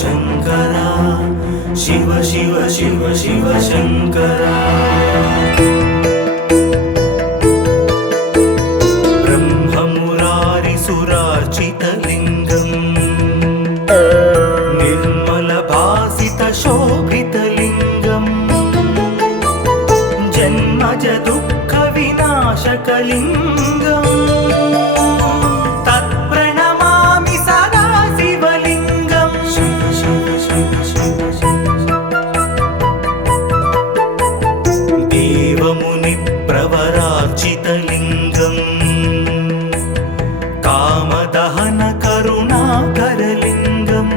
शङ्कर शिव शिव शिव शिव शङ्कर ब्रह्ममुरारिसुरार्चितलिङ्गम् निर्मलभासितशोभितलिङ्गम् जन्मज दुःखविनाशकलिङ्गम् तत्प्रणमामि सदा शिवलिङ्गम् शिव शिव शिव शिव देवमुनिप्रवरार्चितलिङ्गम् कामदहन करुणाकरलिङ्गम्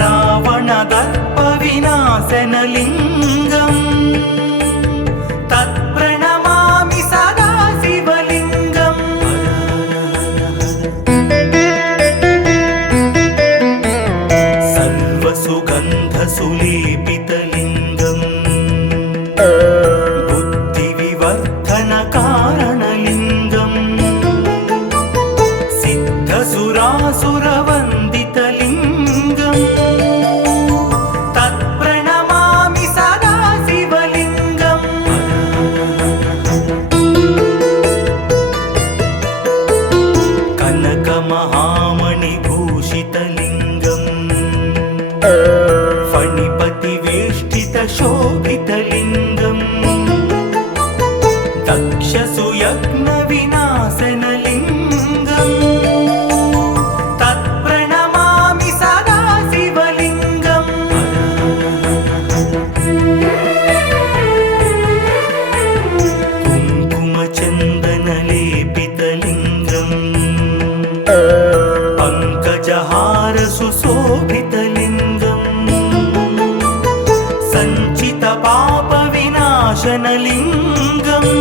रावणदर्पविनाशनलिङ्गम् तत्प्रणमामि सदा शिवलिङ्गम् सर्वसुगन्धसुलेपितलिङ्गम् बुद्धिविवर्धनकारणलिङ्गम् सिद्धसुरासुरवन्दितलिङ्गम् तत्प्रणमामि सदा शिवलिङ्गम् कनकमहामणिभूषितलिङ्गम् फणिपतिवेष्टितशोभितलिङ्गम् दक्षसुयज्ञविनाशनलिङ्गम् तत्प्रणमामि सदा शिवलिङ्गम् कुङ्कुमचन्दनलेपितलिङ्गम् पङ्कजहारसुशोभितलिङ्गम् सञ्चितपापविनाशनलिङ्गम्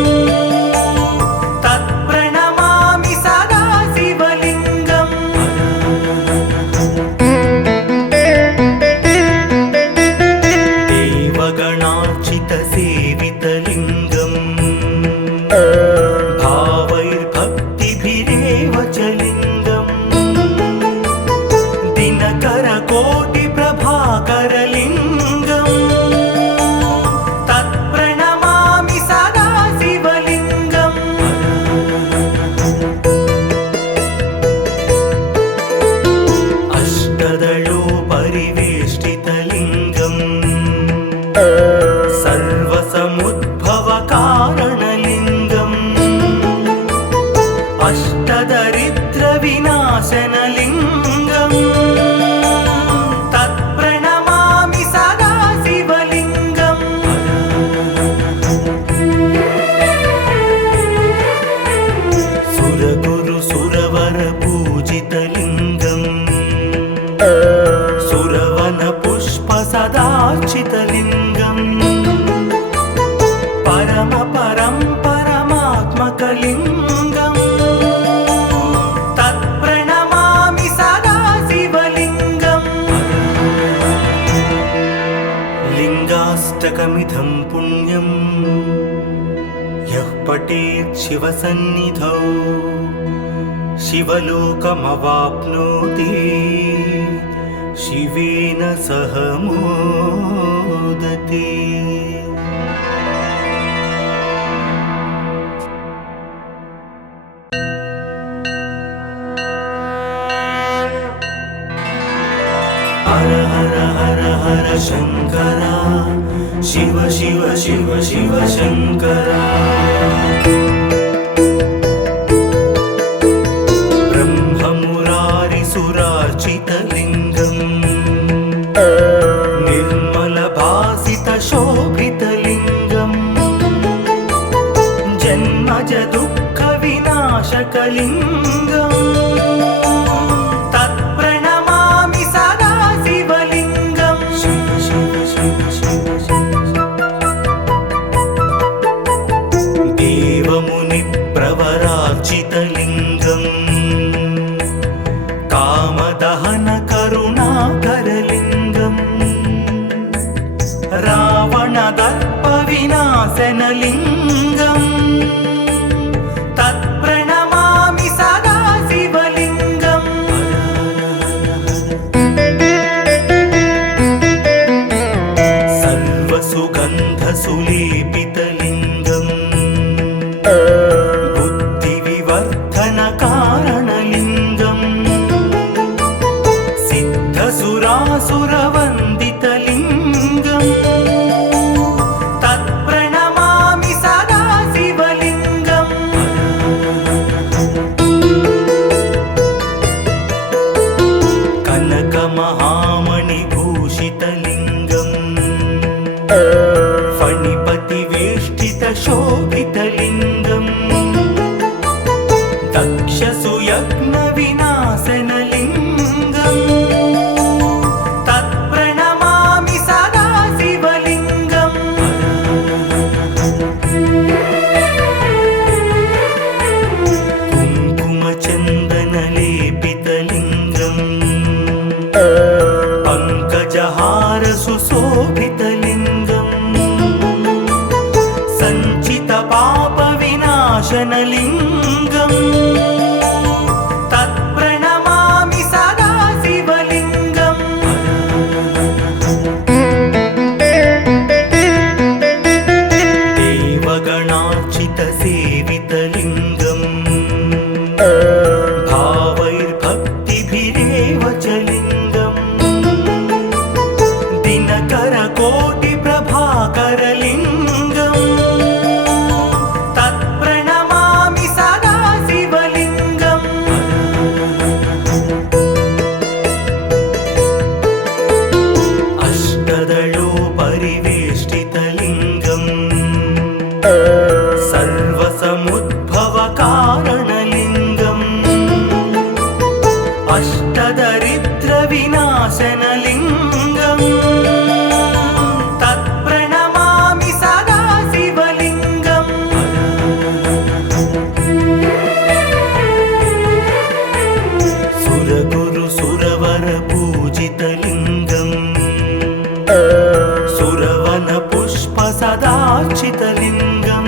तत्प्रणमामि सदा शिवलिङ्गम् देवगणार्चितसेवितलिङ्गम् भावैर्भक्तिभिरेव च लिङ्गम् दिनकरकोटिप्रभाकरलिङ्गम् तत्प्रणमामि सदा शिवलिङ्गम् अष्टदलोपरिवेष्टितलिङ्गम् सर्वसमुद्भवकारणलिङ्गम् अष्टदरिद्रविनाशनलिङ्गम् तत्प्रणमामि सदा शिवलिङ्गम् सुरगुरुसुरवरपूजितलिङ्गम् सुरवनपुष्पसदार्चितलिङ्गम् परमात्मकलिङ्गम् तत्प्रणमामि सदा शिवलिङ्गम् लिङ्गाष्टकमिदं पुण्यम् यः पठेत् शिवसन्निधौ शिवलोकमवाप्नोति शिवेन सह मोदते। हर हर हर हर शङ्कर शिव शिव शिव शिव शङ्कर ब्रह्ममुरारिसुरार्चितलिङ्गम् निर्मलभासितशोभितलिङ्गम् जन्मज दुःखविनाशकलिङ्गम् तत्प्रणमामि सदा शिवलिङ्गम् शिव शिव शिव शिव देवमुनिप्रवरार्चितलिङ्गम् कामदहन करुणाकरलिङ्गम् रावणदर्पविनाशनलिङ्गम् तत्प्रणमामि सदा बुद्धिविवर्धनकारणलिङ्गं सिद्धसुरासुरवन्दितलिङ्गं तत्प्रणमामि सदा शिवलिङ्गम् कनकमहामणिभूषितलिङ्गं फणिपतिवेष्टितशोभितलिङ्गं दक्षसुयज्ञविनाशनलिङ्गं तत्प्रणमामि सदा शिवलिङ्गम् कुङ्कुमचन्दनलेपितलिङ्गं पङ्कजहारसुशोभितलिङ्गं सञ्चितपापविनाशनलिङ्गं तत्प्रणमामि सदा शिवलिङ्गम् देवगणार्चितसेवितलिङ्गं भावैर्भक्तिभिरेव च लिङ्गं दिनकरकोटिप्रभाकरलिङ्गं तत्प्रणमामि सदा शिवलिङ्गम् अष्टदलोपरिवेष्टितलिङ्गं सर्वसमुद्भवकारणलिङ्गं अष्टदरिद्रविनाशनलिङ्गं तत्प्रणमामि सदा शिवलिङ्गम् सुरगुरुसुरवरपूजितलिङ्गं सुरवनपुष्पसदार्चितलिङ्गं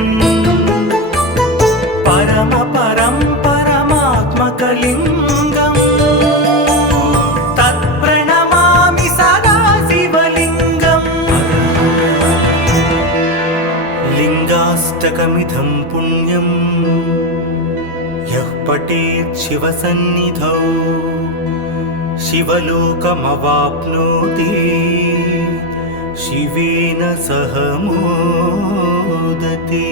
परमात्मकलिङ्गं तत्प्रणमामि सदा शिवलिङ्गम् लिङ्गाष्टकमिदं पुण्यं यः पठेत् शिवसन्निधौ शिवलोकमवाप्नोति शिवेन सह मोदते।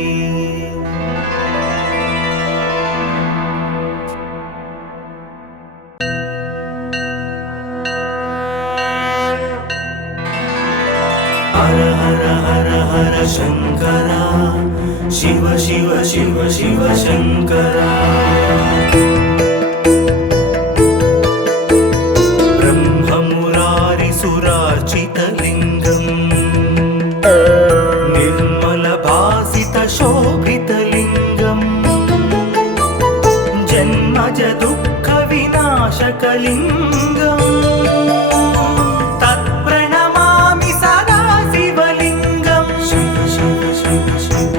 हर हर हर हर शङ्करा शिव शिव शिव शिव शङ्करा ब्रह्ममुरारिसुरार्चितलिङ्गं निर्मलभासितशोभितलिङ्गं जन्मजदुःखविनाशकलिङ्गं तत्प्रणमामि सदा शिवलिङ्गम् शिव शिव शिव शिव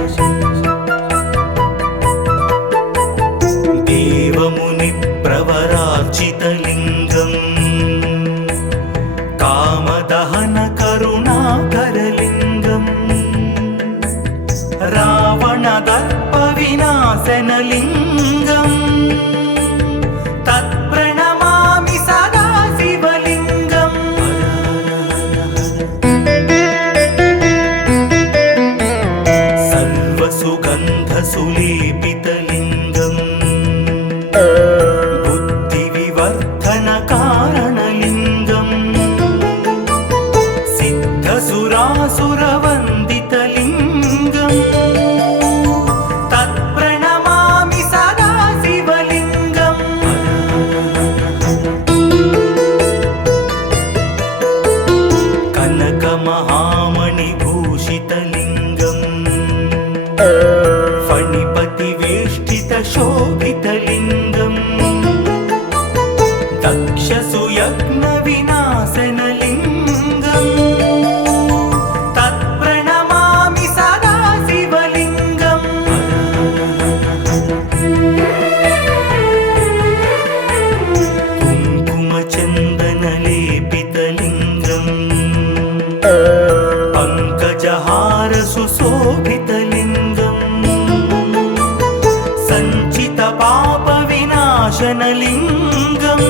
देवमुनिप्रवरार्चितलिङ्गं कामदहनकरुणाकरलिङ्गं रावणदर्पविनाशनलिङ्गं तत्प्रणमामि सदा शिवलिङ्गम् सर्वसुगन्धसुलेपितलिङ्गं बुद्धिविवर्धनकारणलिङ्गं सिद्धसुरासुरवन्दितलिङ्गं तत्प्रणमामि सदा शिवलिङ्गम् कनकमहामणिभूषितलिङ्गं फणिपतिवेष्टितशोभितलिङ्गं दक्षसुयज्ञविनाशनलिङ्गं तत्प्रणमामि सदा शिवलिङ्गम् कुङ्कुमचन्दनलेपितलिङ्गं पङ्कजहारसुशोभितलिङ्गं विनाशनलिङ्गम्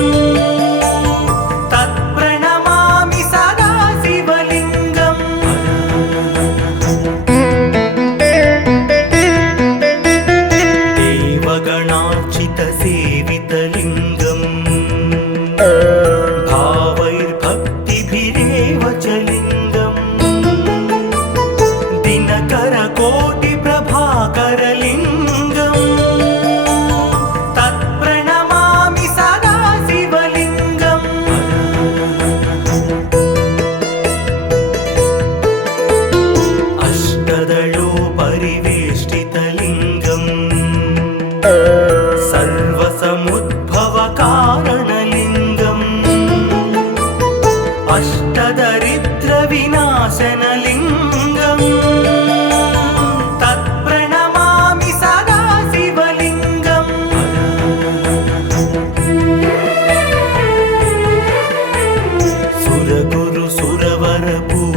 तत्प्रणमामि सदा शिवलिङ्गम् देवगणार्चितसेवितलिङ्गम् भावैर्भक्तिभिरेव च लिङ्गम् दिनकरकोटिप्रभाकरलिङ्गम् तत्प्रणमामि सदा शिवलिङ्गम् अष्टदलोपरिवेष्टितलिङ्गम् सर्वसमुद्भवकारणलिङ्गम् अष्टदरिद्रविनाशनलिङ्गम् तत्प्रणमामि सदा शिवलिङ्गम्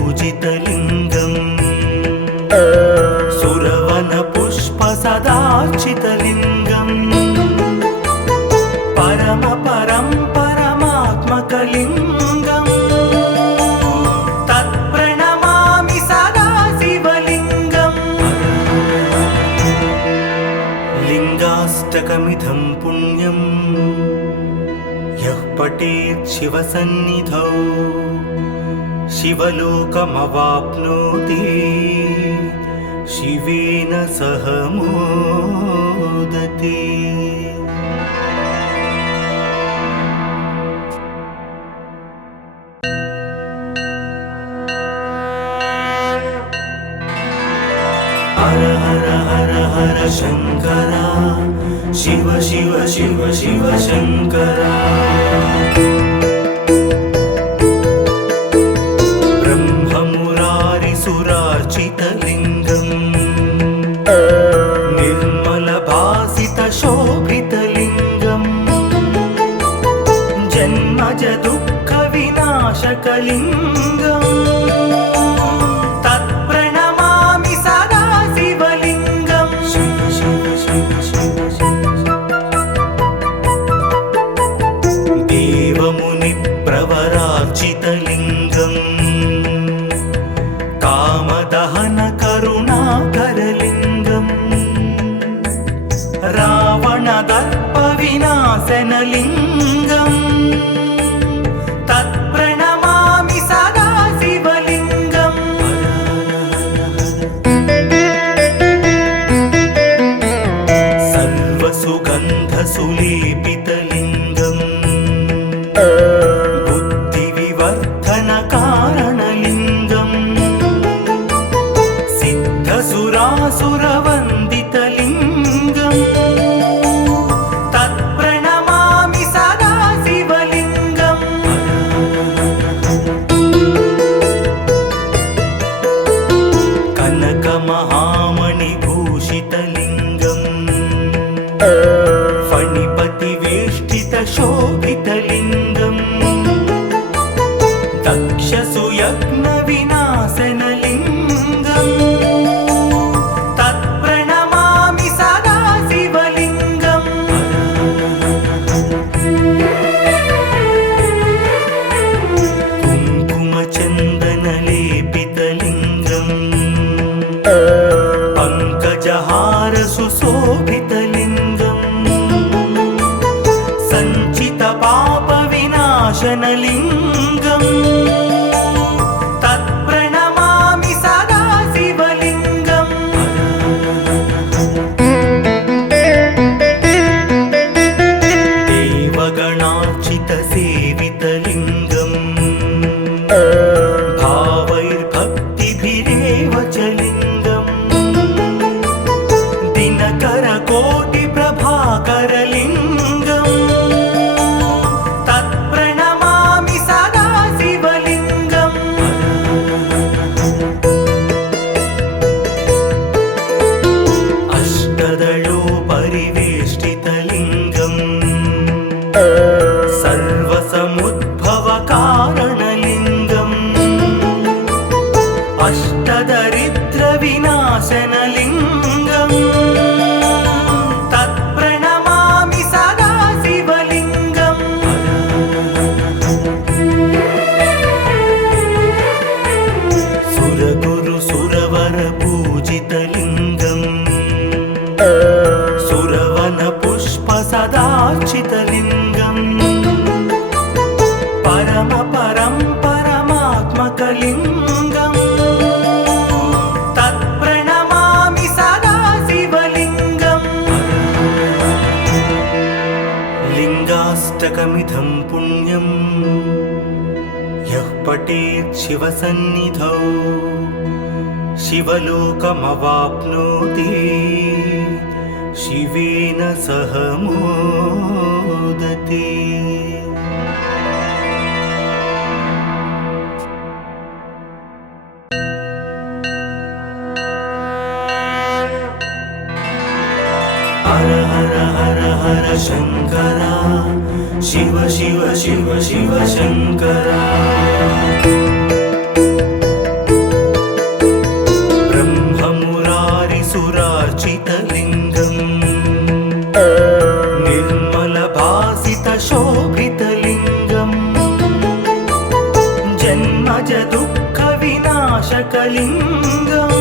सुरगुरुसुरवरपूजितलिङ्गम् सुरवनपुष्पसदार्चितलिङ्गम् परमात्मकलिङ्गम् तत्प्रणमामि सदा शिवलिङ्गम् लिङ्गाष्टकमिदं पुण्यं यः पठेत् शिवसन्निधौ शिवलोकमवाप्नोति शिवेन सह मोदते। हर हर हर हर शंकरा शिव शिव शिव शिव शंकरा ब्रह्ममुरारिसुरार्चितलिङ्गम् निर्मलभासितशोभितलिङ्गम् जन्मज दुःखविनाशकलिङ्गम् तत्प्रणमामि सदा शिवलिङ्गम् शिव शिव शिव शिव देवमुनिप्रवरार्चितलिङ्गम् कामदहनकरुणाकरलिङ्गम् रावणदर्पविनाशनलिङ्गम् तत्प्रणमामि सदा शिवलिङ्गम् सर्वसुगन्धसुलेपितलिङ्गम् बुद्धिविवर्धनकारणलिङ्गम् सिद्धसुरासुरवन्दितलिङ्गम् तत्प्रणमामि सदा शिवलिङ्गम् कनकमहामणिभूषितलिङ्गम् फणिपतिवेष्टितशोभितलिङ्गम् दक्षसुयज्ञविनाशनलिङ्गम् तत्प्रणमामि सदा शिवलिङ्गम् कुङ्कुमचन्दनलेपितलिङ्गम् पङ्कजहारसुशोभितलिङ्गम् सञ्चितपापविनाशनलिङ्गम् तत्प्रणमामि सदा शिवलिङ्गम् देवगणार्चितसेवितलिङ्गम् भावैर्भक्तिभिरेव च लिङ्गम् दिनकरकोटिप्रभाकरलिङ्गम् तत्प्रणमामि सदा शिवलिङ्गम् अष्टदलोपरिवेष्टितलिङ्गम् सर्वसमुद्भवकारणलिङ्गम् अष्टदरिद्रविनाशनलिङ्गम् तत्प्रणमामि सदा शिव సురవన పుష్ప సదార్చితలింగం పరమ పరం పరమాత్మకలింగం తత్ప్రణమామి సదా శివలింగం లింగాష్టకమిదం పుణ్యం యః పఠేత్ శివసన్నిధౌ శివలోకమవాప్నోతి శివేన సహ మోదతే హర హర హర హర శంకర శివ శివ శివ శివ శంకర సురార్చితలింగం నిర్మల భాసిత శోభితలింగం జన్మజ దుఃఖ వినాశకలింగం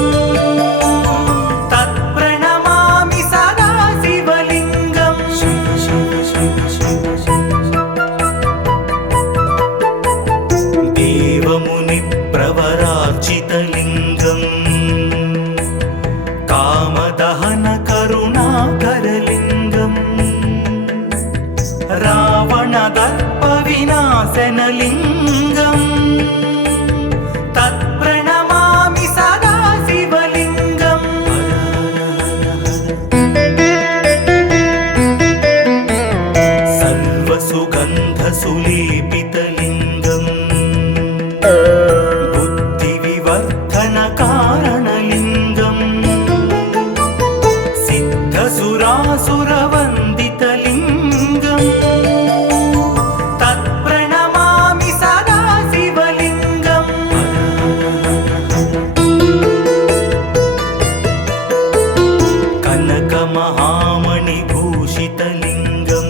తత్ప్రణమామి సదా శివలింగం దేవముని ప్రవరార్చితలింగం కామదహన కరుణాకరలింగం రావణ దర్ప వినాశనలింగం తత్ప్రణమామి సదా శివలింగం సర్వసుగంధ సులేపితలింగం బుద్ధి వివర్ధన కారణలింగం సురాసురవందితలింగం తత్ప్రణమామి సదా శివలింగం కనకమహామణిభూషితలింగం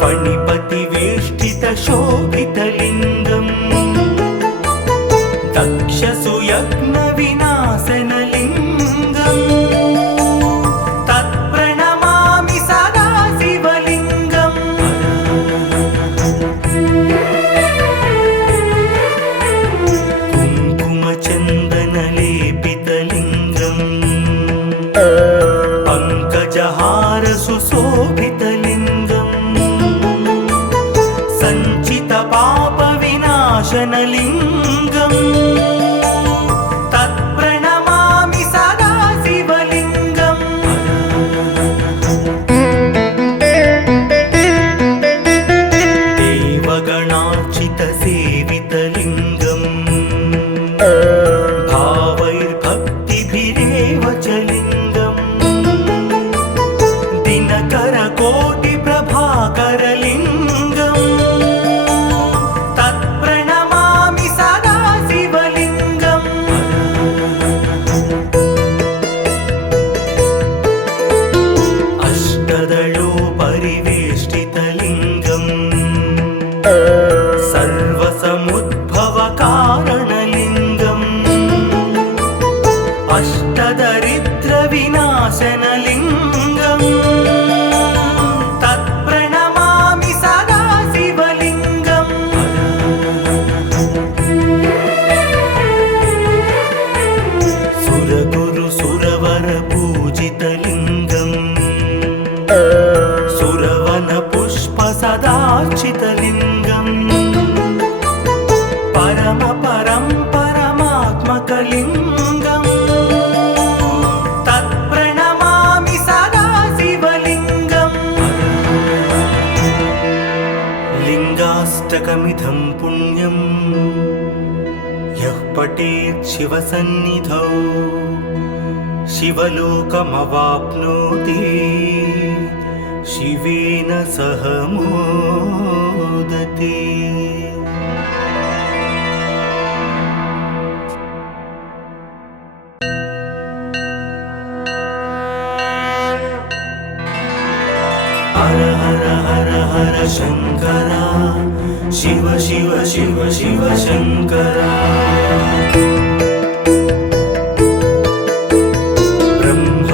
ఫణిపతివేష్టిత శోభితలింగం దక్షసుయజ్ఞ వినాశనలింగం పంకజహార సుశోభితలింగం సంచిత పాప వినాశనలింగం తత్ప్రణమామి సదా శివలింగం దేవగణార్చిత సేవితలింగం భావైర్భక్తిభిరేవ చలింగం దినకర కోటి ప్రభాకరలింగం తత్ప్రణమామి సదా శివలింగం అష్టదళో పరివేష్టితలింగం సర్వసముద్భవ కారణలింగం అష్టదరిద్ర వినాశనలింగం తత్ప్రణమామి సదా శివలింగం సురగురు సురవర పూజితలింగం సురవన పుష్ప సదార్చితలింగం పరమ పరం పరమాత్మకలింగం తత్ప్రణమామి సదా శివలింగం లింగాష్టకమిదం పుణ్యం యః పఠేత్ శివసన్నిధౌ శివలోకమవాప్నోతి శివేన సహ మోదతే హర హర హర హర శంకర శివ శివ శివ శివ శంకర బ్రహ్మ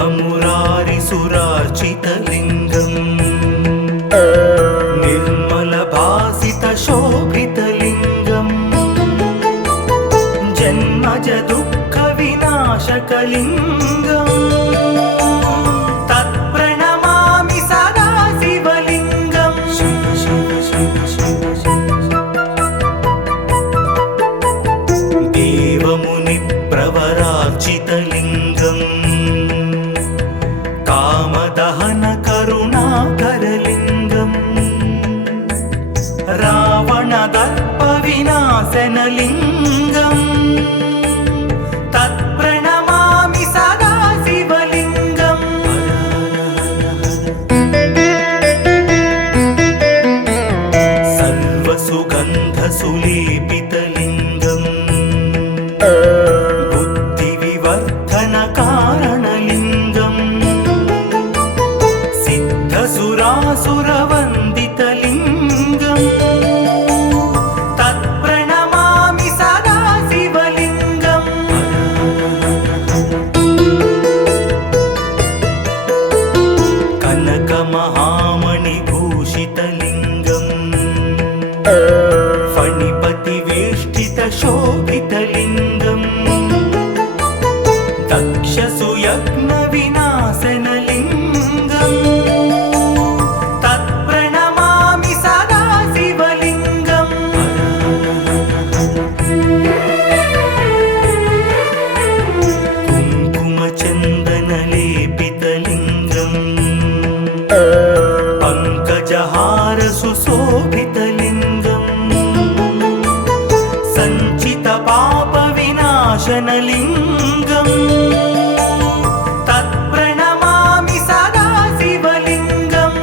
लेपितलिङ्गम् पङ्कजहार सुशोभितलिङ्गम् सञ्चितपापविनाशनलिङ्गम् तत्प्रणमामि सदा शिवलिङ्गम्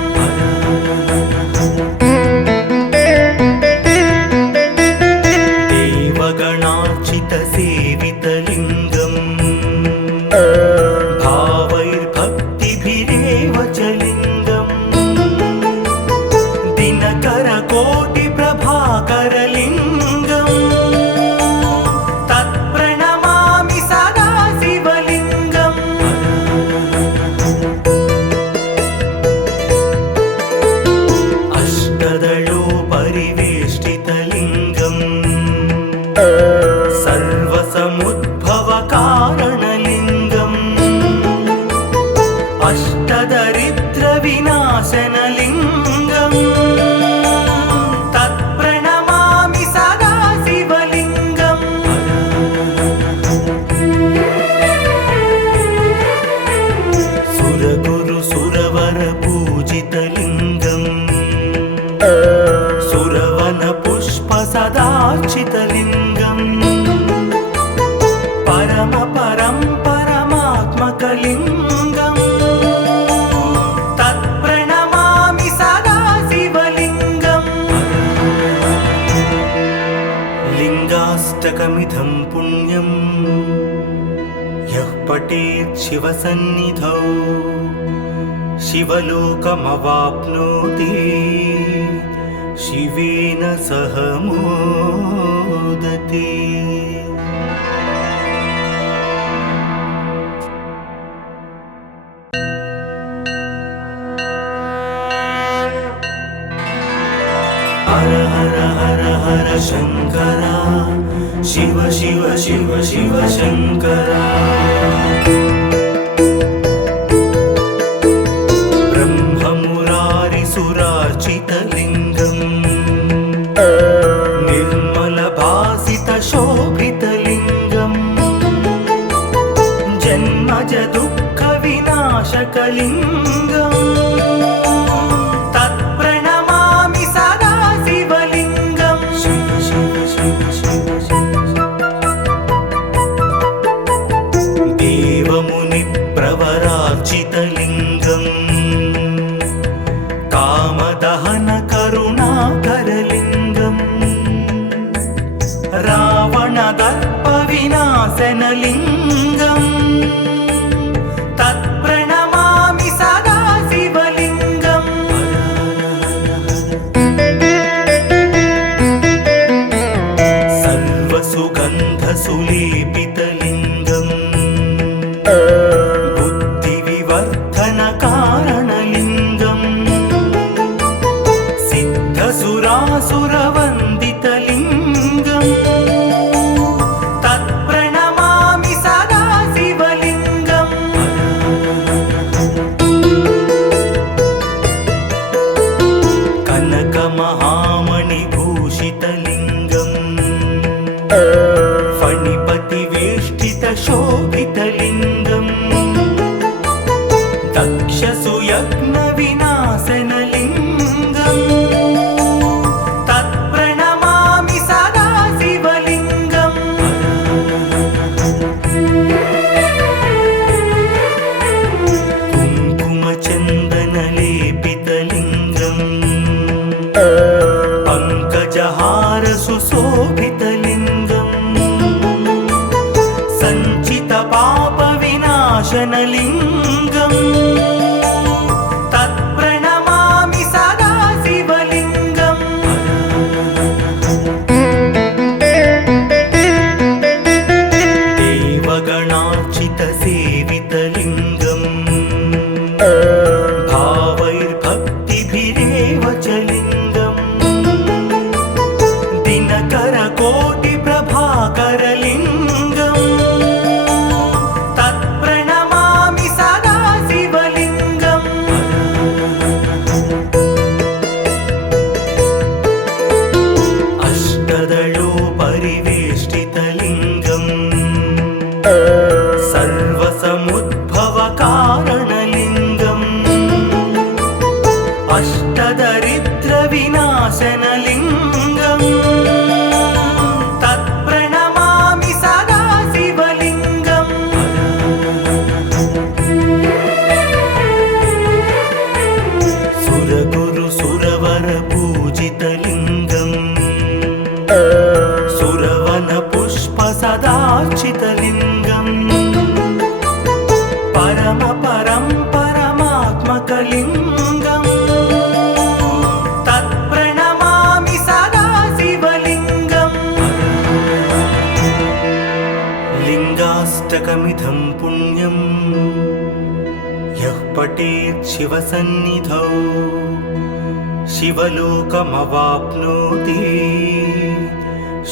देवगणार्चितसेवितलिङ्गम् भावैर्भक्तिभिरेव च लिङ्गम् दिनकरकोटिप्रभाकरलिङ्गम् तत्प्रणमामि सदा शिवलिङ्गम् अष्टदलोपरिवेष्टितलिङ्गम् सर्वसमुद्भवकारणलिङ्गम् अष्टदरिद्रविनाशनलिङ्गम् तत्प्रणमामि सदा शिवलिङ्गम् सुरगुरुसुरवरपूजितलिङ्गम् सुरवनपुष्पसदार्चितलिङ्गम् परमात्मकलिङ्गम् तत्प्रणमामि सदा शिवलिङ्गम् लिङ्गाष्टकमिदं पुण्यं यः पठेत् शिवसन्निधौ शिवलोकमवाप्नोति शिवेन सह मोदते। हर हर हर हर शङ्करा शिव शिव शिव शिव शङ्करा ब्रह्ममुरारिसुरार्चितलिङ्गम् निर्मलभासितशोभितलिङ्गम् जन्मजदुःखविनाशकलिङ्गम् तत्प्रणमामि सदा शिवलिङ्गम् शिव शिव शिव शिव देवमुनिप्रवरार्चितलिङ्गम् कामदहनकरुणाकरलिङ्गम् रावणदर्पविनाशनलिङ्गम् तत्प्रणमामि सदा शिवलिङ्गम् सर्वसुगन्धसुलेपितलिङ्गम् बुद्धिविवर्धनकारणलिङ्गम् सिद्धसुरासुरवन्दितलिङ्गम् तत्प्रणमामि सदा शिवलिङ्गम् कनकमहामणिभूषितलिङ्गम् फणिपतिवेष्टितशोभितलिङ्गम् दक्षसुयज्ञविनाशनलिङ्गम् तत्प्रणमामि सदा शिवलिङ्गम् कुङ्कुमचन्दनलेपितलिङ्गम् पङ्कजहार सुशोभितलिङ्गम् सञ्चितपापविनाशनलिङ्गम् तत्प्रणमामि सदा शिवलिङ्गम् देवगणार्चितसेवितलिङ्गम् भावैर्भक्तिभिरेव च लिङ्गम् दिनकरकोटिप्रभाकरलिङ्गम् तत्प्रणमामि सदा शिवलिङ्गम् अष्टदलोपरिवेष्टितलिङ्गम् सर्वसमुद्भवका कारणलिङ्गम् अष्टदरिद्रविनाशनलिङ्गम् तत्प्रणमामि सदा शिवलिङ्गम् सुरगुरु सुरवर पूजितलिङ्गम् सुरवन पुष्प सदार्चितलिङ्गम् परम परं परमात्मकलिङ्गम् तत्प्रणमामि सदा शिवलिङ्गम् लिङ्गाष्टकमिदं पुण्यं यः पठेत् शिवसन्निधौ शिवलोकमवाप्नोति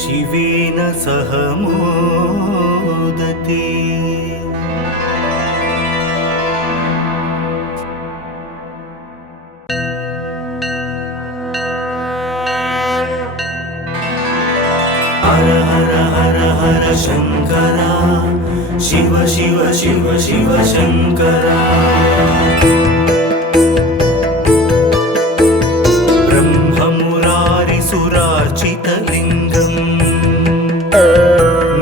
शिवेन सह मोदते। हर हर हर हर शंकरा शिव शिव शिव शिव शंकरा ब्रह्ममुरारिसुरार्चितलिङ्गम्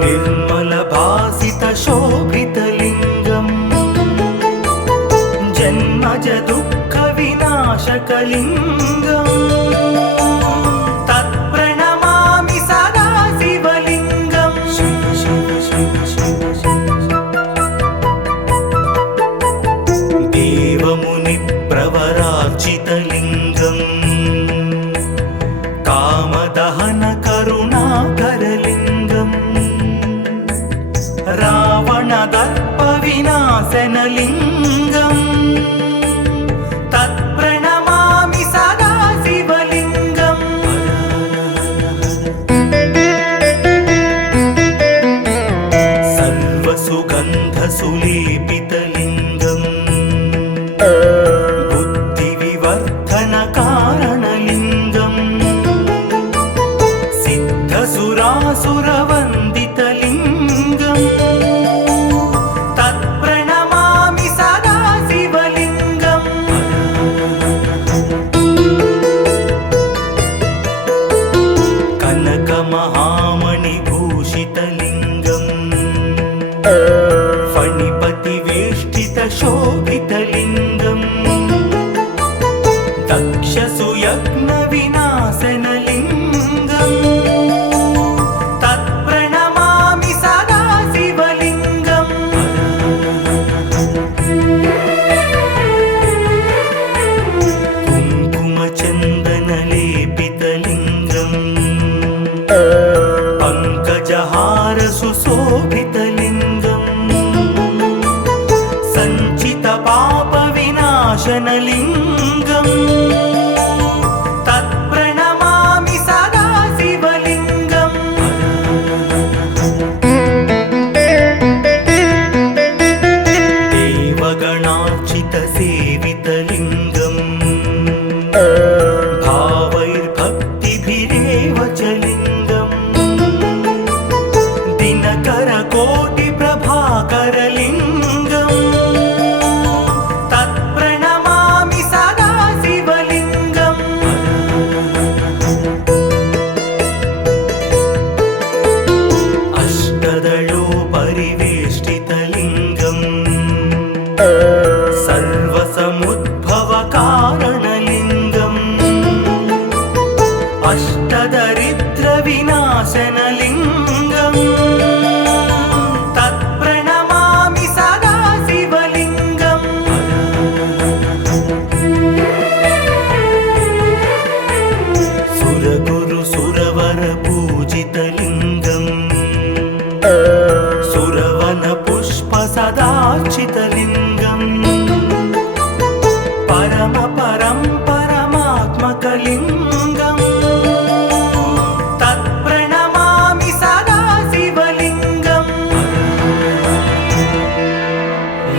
निर्मलभासितशोभितलिङ्गम् जन्मज दुःखविनाशकलिङ्गम् तत्प्रणमामि सदा शिवलिङ्गम् शिव शिव शिव शिव देवमुनिप्रवरार्चितलिङ्गम् कामदहन करुणाकरलिङ्गम् रावणदर्पविनाशनलिङ्गम् तत्प्रणमामि सदा शिवलिङ्गम् सर्वसुगन्धसुलेपितलिङ्गम् बुद्धिविवर्धनकारणलिङ्गम् सिद्धसुरासुरवन्दितलिङ्गम् तत्प्रणमामि सदा शिवलिङ्गम् कनकमहामणिभूषितलिङ्गम् फणिपतिवेष्टितशोभितलिङ्गम् दक्षसुयज्ञविनाशनलिङ्गम् तत्प्रणमामि सदा शिवलिङ्गम् कुङ्कुमचन्दनलेपितलिङ्गम् पङ्कजहारसुशोभितलिङ्गम् सञ्चितपापविनाशनलिङ्गम् तत्प्रणमामि सदा शिवलिङ्गम् देवगणार्चितसेवितलिङ्गम् भावैर्भक्तिभिरेव च लिङ्गम् दिनकरकोटिप्रभाकरलिङ्गम् तत्प्रणमामि सदा शिवलिङ्गम् अष्टदलोपरिवेष्टितलिङ्गम् सर्वसमुद्भवकारणलिङ्गम् अष्टदरिद्रविनाशनलिङ्गम् तत्प्रणमामि सदा शिवलिङ्गम् सुरगुरु सुरवर पूजितलिङ्गम् सुरवन पुष्प सदार्चितलिङ्गम् परम परं परमात्मकलिङ्गम् तत्प्रणमामि सदा शिवलिङ्गम्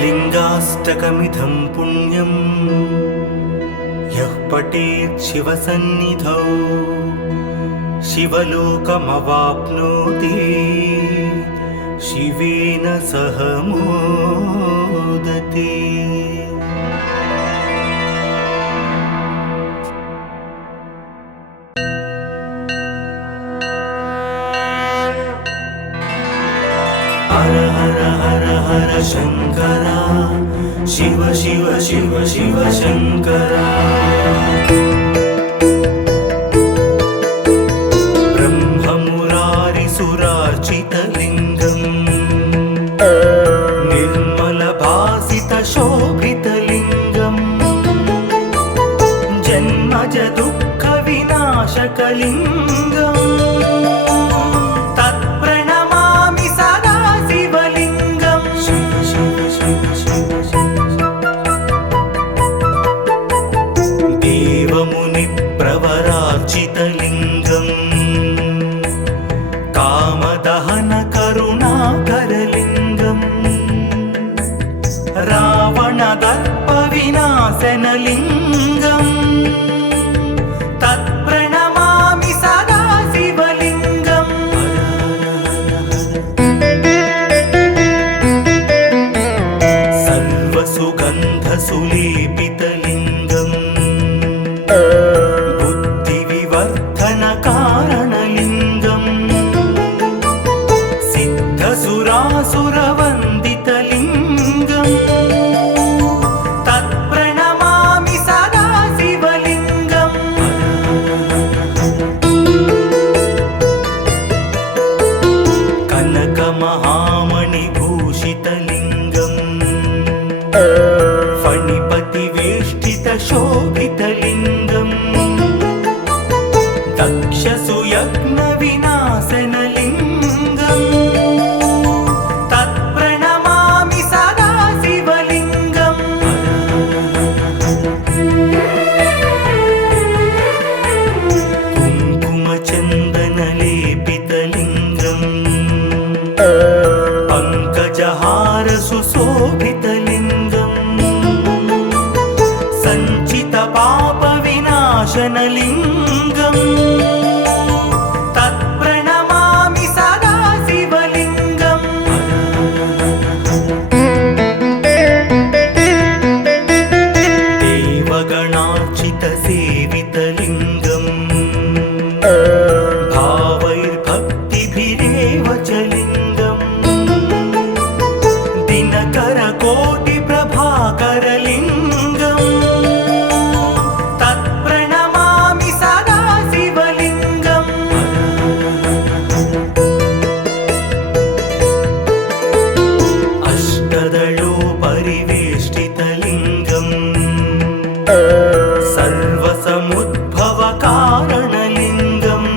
लिङ्गाष्टकमिदं पुण्यं यः पठेत् शिवसन्निधौ शिवलोकमवाप्नोति शिवेन सह मोदते। हर हर हर हर शंकरा शिव शिव शिव शिव शंकरा ब्रह्ममुरारिसुरार्चितलिङ्गम् निर्मलभासितशोभितलिङ्गम् जन्मज दुःखविनाशकलिङ्गम् प्रवरार्चितलिङ्गम् कामदहन करुणाकरलिङ्गम् रावणदर्पविनाशनलिङ्गम् तत्प्रणमामि सदा शिवलिङ्गम् सर्वसुगन्धसुलेपितलिङ्गम् कारणलिङ्गम् सिद्धसुरासुरवन्दितलिङ्गम् तत्प्रणमामि सदा शिवलिङ्गम् कनकमहामणिभूषितलिङ्गम् फणिपतिवेष्टितशोभितलिङ्गम् दक्षसुयज्ञविनाशनलिङ्गम् तत्प्रणमामि सदा शिवलिङ्गम् कुङ्कुमचन्दनलेपितलिङ्गम् पङ्कजहारसुशोभितलिङ्गम् सञ्चितपापविनाशनलिङ्गम् तत्प्रणमामि सदा शिवलिङ्गम् देवगणार्चितसेवितलिङ्गम् भावैर्भक्तिभिरेव च लिङ्गम् दिनकरकोटिप्रभाकरलिङ्गम् तत्प्रणमामि सदा शिवलिङ्गम् अष्टदलोपरिवेष्टितलिङ्गम् सर्वसमुद्भवकारणलिङ्गम्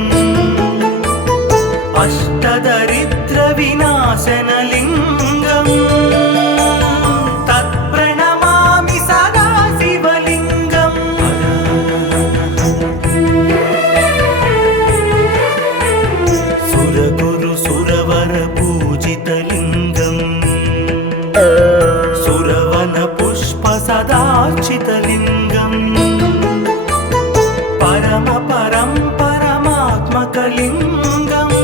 अष्टदरिद्रविनाशनलिङ्गम् तत्प्रणमामि सदा शिवलिङ्गम् सुरगुरुसुरवरपूजितलिङ्गम् सुरवनपुष्पसदार्चितलिङ्गम् परमात्मकलिङ्गम्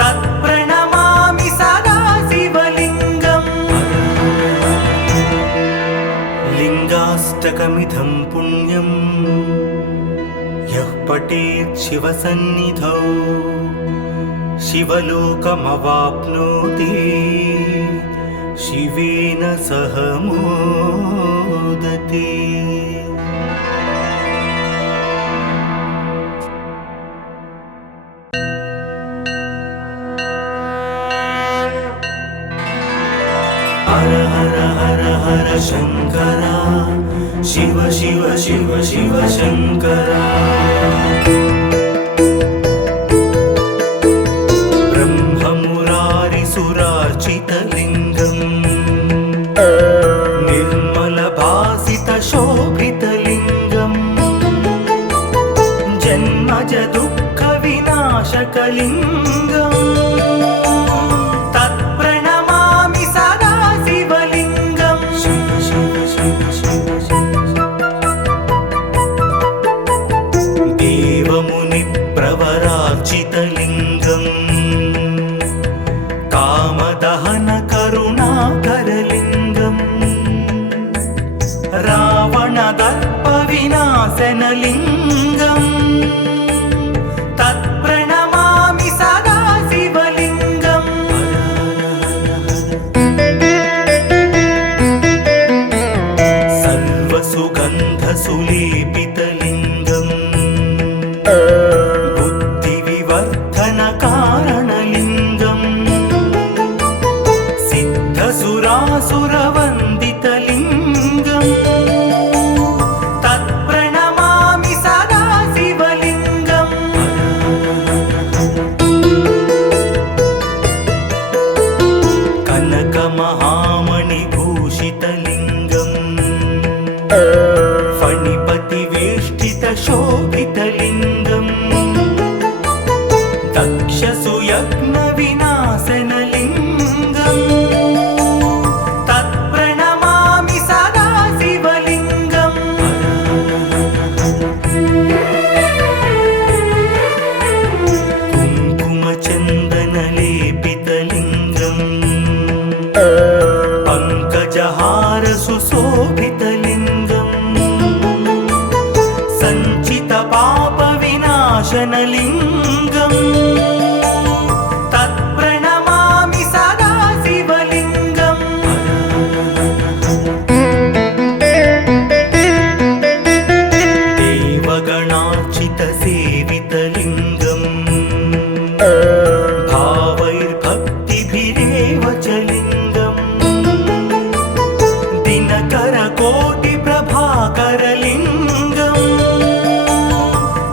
तत्प्रणमामि सदा शिवलिङ्गम् लिङ्गाष्टकमिदं पुण्यं यः पठेत् शिवसन्निधौ शिवलोकमवाप्नोति शिवेन सह मोदते। हर हर हर हर शंकरा शिव शिव शिव शिव शंकरा ब्रह्ममुरारिसुरार्चितलिङ्गम् निर्मलभासितशोभितलिङ्गम् जन्मज दुःखविनाशकलिङ्गम् तत्प्रणमामि सदा शिवलिङ्गम् देवमुनिप्रवरार्चितलिङ्गम् कामदहन करुणाकरलिङ्गम् तत्प्रणदर्पविनाशनलिङ्गम् तत्प्रणमामि सदा शिवलिङ्गम् सर्वसुगन्धसुलेपितलिङ्गम् बुद्धिविवर्धनकारणलिङ्गम् सिद्धसुरासुरवन्दितलिङ्गम् तत्प्रणमामि सदा शिवलिङ्गम् कनकमहामणिभूषितलिङ्गम् फणिपतिवेष्टितशोभितलिङ्गम् दक्षसुयज्ञविनाशनलिङ्गम् तत्प्रणमामि सदा शिवलिङ्गम् कुङ्कुमचन्दनलेपितलिङ्गम् पङ्कजहारसुशोभितलिङ्गम् सञ्चितपापविनाशनलिङ्गम् तत्प्रणमामि सदा शिवलिङ्गम् देवगणार्चितसेवितलिङ्गम् भावैर्भक्तिभिरेव च लिङ्गम् दिनकरकोटिप्रभाकरलिङ्गम्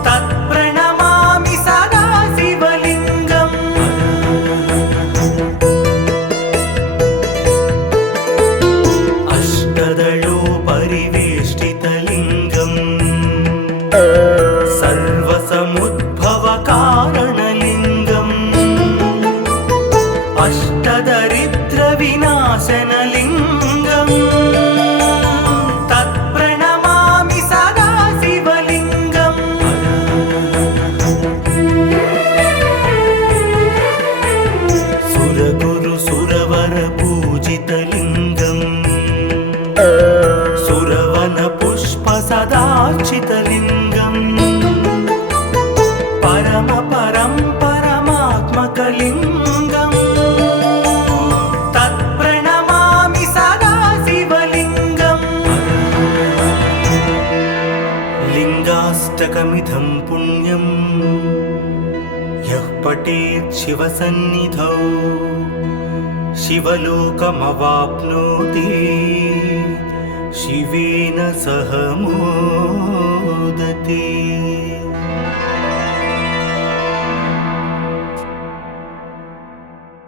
तत्प्रणमामि सदा शिवलिङ्गम् अष्टदलोपरिवेष्टितलिङ्गम् सर्वसमुद्भवकारणलिङ्गम् अष्टदरिद्रविनाशनलिङ्गम् तत्प्रणमामि सदा शिवलिङ्गम् सुरगुरुसुरवरपूजितलिङ्गम् सुरवनपुष्पसदार्चितलिङ्गम् परमात्मकलिङ्गम् तत्प्रणमामि सदा शिवलिङ्गम् लिङ्गाष्टकमिदं पुण्यम् यः पठेत् शिवसन्निधौ शिवलोकमवाप्नोति शिवेन सह मोदते।